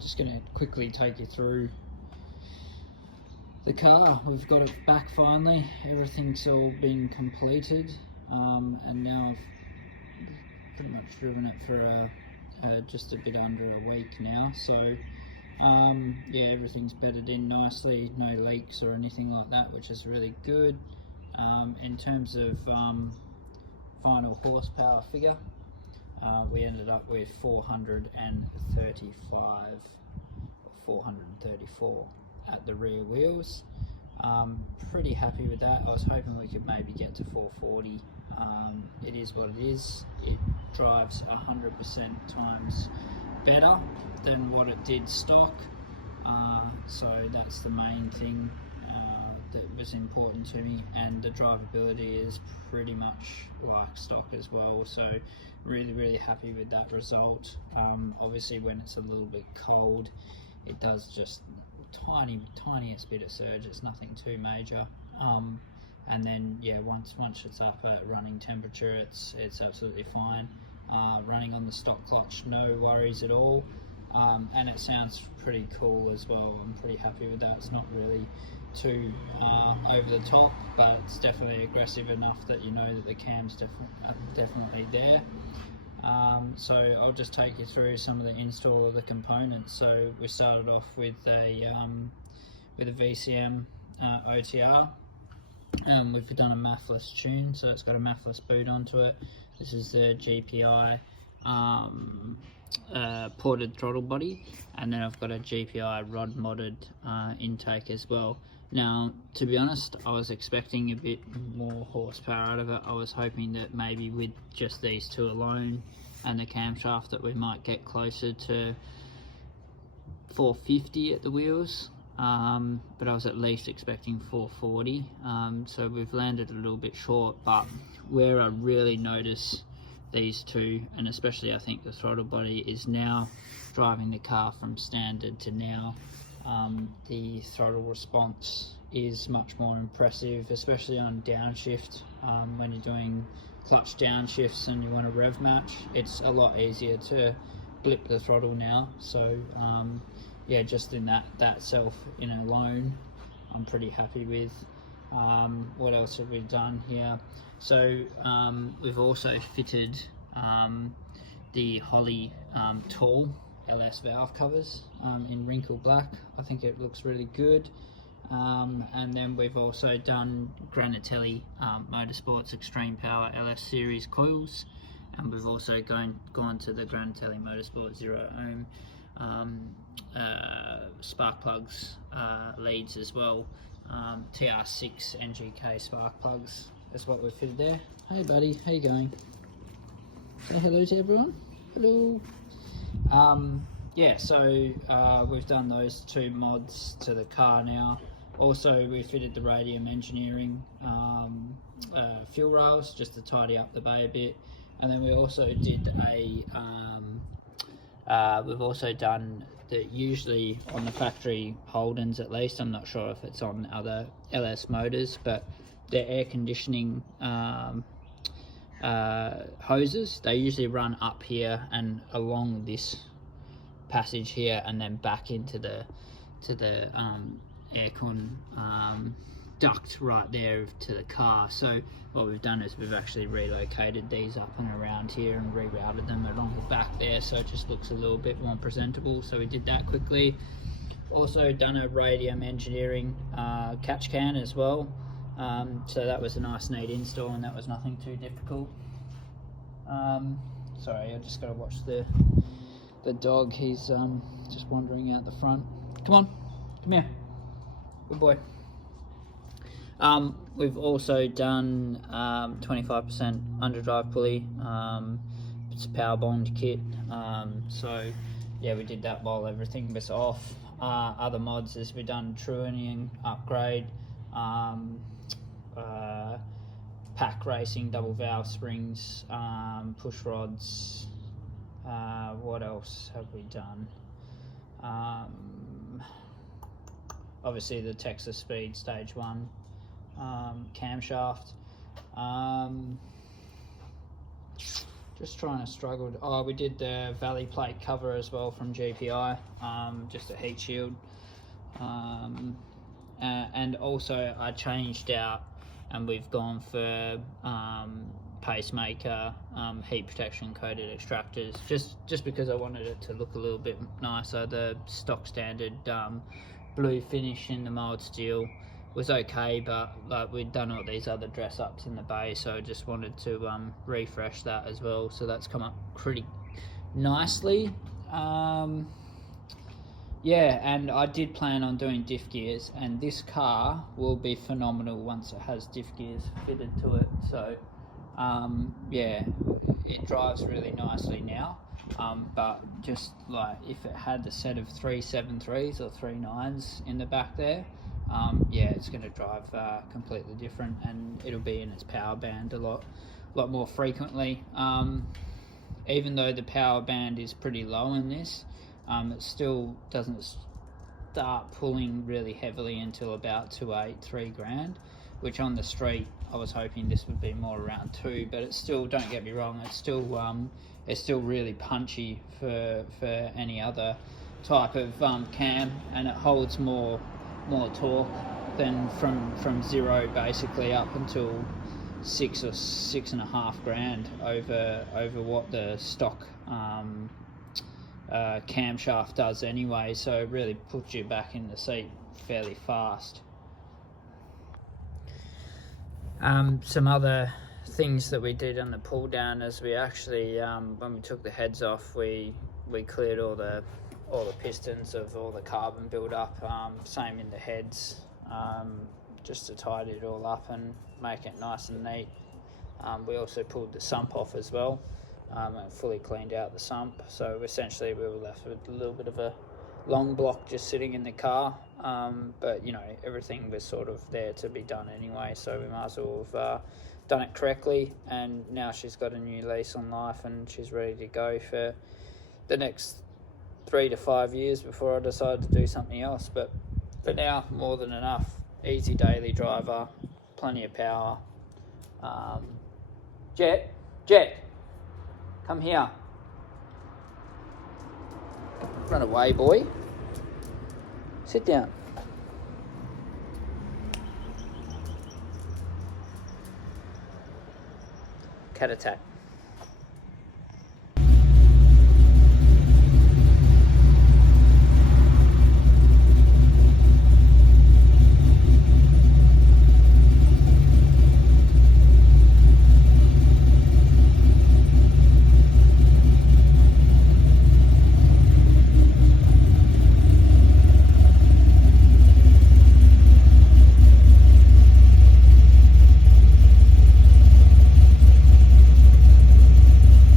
Just going to quickly take you through the car. We've got it back finally, everything's all been completed, and now I've pretty much driven it for just a bit under a week now, so yeah, everything's bedded in nicely, no leaks or anything like that, which is really good. In terms of final horsepower figure, we ended up with 435 or 434 at the rear wheels. Pretty happy with that. I was hoping we could maybe get to 440. It is what it is. It drives 100% times better than what it did stock, so that's the main thing that was important to me, and the drivability is pretty much like stock as well, so really happy with that result. Obviously when it's a little bit cold, it does just tiniest bit of surge. It's nothing too major, and then yeah, once it's up at running temperature, it's absolutely fine. Running on the stock clutch, no worries at all, and it sounds pretty cool as well. I'm pretty happy with that. It's not really too over the top, but it's definitely aggressive enough that you know that the cam's definitely there. So I'll just take you through some of the install of the components. So we started off with a VCM OTR. We've done a mathless tune, so it's got a mathless boot onto it. This is the GPI ported throttle body, and then I've got a GPI rod modded intake as well. Now, to be honest, I was expecting a bit more horsepower out of it. I was hoping that maybe with just these two alone and the camshaft that we might get closer to 450 at the wheels, but I was at least expecting 440, so we've landed a little bit short. But where I really notice these two, and especially I think the throttle body, is now driving the car from standard to now. The throttle response is much more impressive, especially on downshift. When you're doing clutch downshifts and you want to rev match, it's a lot easier to blip the throttle now. So yeah, just in that self in alone, I'm pretty happy with. What else have we done here? So we've also fitted the Holly tall LS valve covers in wrinkle black. I think it looks really good. And then we've also done Granatelli Motorsport's Extreme Power LS series coils, and we've also gone to the Granatelli Motorsport 0 ohm spark plugs leads as well. TR6 NGK spark plugs is what we've fitted there. Hey buddy, how you going? Say hello to everyone. Hello. Yeah, so we've done those two mods to the car now. Also, we fitted the Radium Engineering fuel rails just to tidy up the bay a bit, and then we also did we've also done the, usually on the factory Holdens at least, I'm not sure if it's on other LS motors, but the air conditioning hoses, they usually run up here and along this passage here, and then back into the aircon duct right there to the car. So what we've done is we've actually relocated these up and around here and rerouted them along the back there, so it just looks a little bit more presentable. So we did that quickly. Also done a Radium Engineering catch can as well. So that was a nice neat install, and that was nothing too difficult. Sorry, I just got to watch the dog. He's just wandering out the front. Come on, come here, good boy. We've also done 25% underdrive pulley. It's a Powerbond kit. So yeah, we did that while everything was off. Other mods is we've done trunion upgrade, pack racing, double valve springs, push rods. What else have we done? Obviously the SSv Stage 1 camshaft. Just trying to struggle. Oh, we did the valley plate cover as well from GPI, just a heat shield. And also I changed out, and we've gone for pacemaker heat protection coated extractors, just because I wanted it to look a little bit nicer. The stock standard blue finish in the mild steel was okay, but like, we'd done all these other dress ups in the bay, so I just wanted to refresh that as well. So that's come up pretty nicely. Yeah, and I did plan on doing diff gears, and this car will be phenomenal once it has diff gears fitted to it. So yeah, it drives really nicely now, but just like if it had a set of 373s or 39s in the back there, yeah, it's going to drive completely different, and it'll be in its power band a lot more frequently. Even though the power band is pretty low in this, it still doesn't start pulling really heavily until about 2.8, 3 grand, which on the street I was hoping this would be more around 2, but it's still, don't get me wrong, it's still really punchy for any other type of cam, and it holds more torque than from 0 basically up until 6 or 6.5 grand over what the stock camshaft does anyway, so it really puts you back in the seat fairly fast. Some other things that we did on the pull down is we actually, when we took the heads off, we cleared all the pistons of all the carbon build up, same in the heads, just to tidy it all up and make it nice and neat. We also pulled the sump off as well, and fully cleaned out the sump, so essentially we were left with a little bit of a long block just sitting in the car, but you know, everything was sort of there to be done anyway, so we might as well have done it correctly. And now she's got a new lease on life, and she's ready to go for the next 3 to 5 years before I decide to do something else. But for now, more than enough. Easy daily driver, plenty of power. Jet, come here. Run away, boy. Sit down. Cat attack.